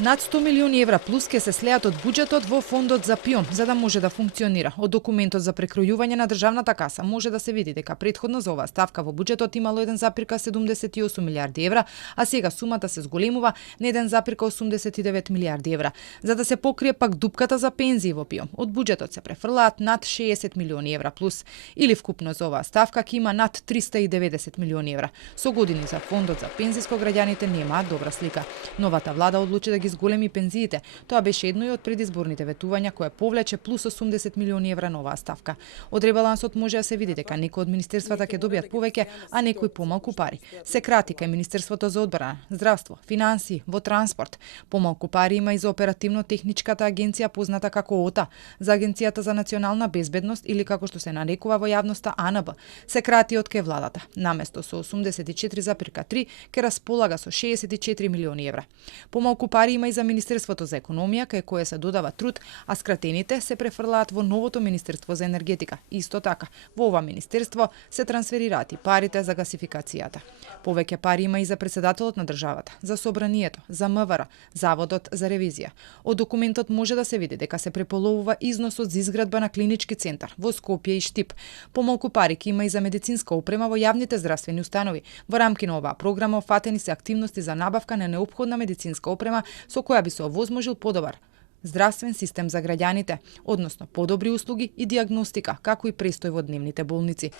Над 100 милиони евра плюс ќе се слеат од буџетот во фондот за ПИОМ, за да може да функционира. Од документот за прекројување на државната каса може да се види дека претходно за оваа ставка во буџетот имало 1,78 милиарди евра, а сега сумата се зголемува на 1,89 милиарди евра. За да се покрие пак дупката за пензии во ПИОМ, од буџетот се префрлаат над 60 милиони евра плюс, или вкупно за оваа ставка ќе има над 390 милиони евра. Со години за фондот за пензиско граѓаните немаат добра слика. Новата влада одлучи да ги зголеми пензиите. Тоа беше едно и од предизборните ветувања кое повлече плюс 80 милиони евра на оваа ставка. Од ребалансот може да се види дека некои од министерствата ќе добијат повеќе, а некои помалку пари. Се крати кај Министерството за одбрана, здравство, финансии, во транспорт. Помалку пари има и за оперативно-техничката агенција позната како ОТА, за Агенцијата за национална безбедност или како што се нарекува во јавноста АНБ. Се крати од ке владата. Наместо со 84,3 ке располага со 64 милиони евра. Помалку пари има и за Министерството за економија, кај кое се додава труд, а скратените се префрлаат во новото Министерство за енергетика. Исто така, во ова министерство се трансферираат и парите за гасификацијата. Повеќе пари има и за председателот на државата, за собранието, за МВР, Заводот за ревизија. Од документот може да се види дека се преполовува износот за изградба на клинички центар во Скопје и Штип. Помалку пари ќе има и за медицинска опрема во јавните здравствени установи. Во рамки на оваа програма офатени се активности за набавка на неопходна медицинска опрема со која би се овозможил подобар здравствен систем за граѓаните, односно подобри услуги и диагностика, како и престој во дневните болници.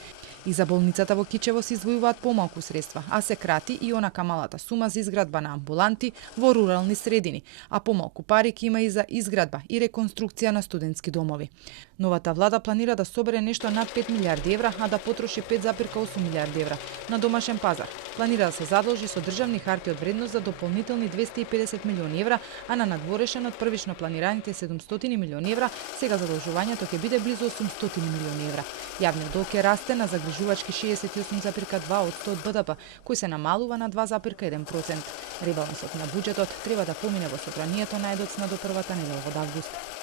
И за болницата во Кичево се издвојуваат помалку средства, а се крати и онака малата сума за изградба на амбуланти во рурални средини, а помалку пари ќе има и за изградба и реконструкција на студентски домови. Новата влада планира да собере нешто над 5 милиарди евра, а да потроши 5,8 милиарди евра на домашен пазар. Планира да се задолжи со државни харти од вредност за дополнителни 250 милиони евра, а на надворешен од првично планираните 700 милиони евра, сега задолжувањето ќе биде близу 800 милиони евра. Јавниот долг ќе расте на загрижувачки 68,2% од БДП, кој се намалува на 2,1%. Ребалансот на буџетот треба да помине во собранието најдоцна до првата недела од август.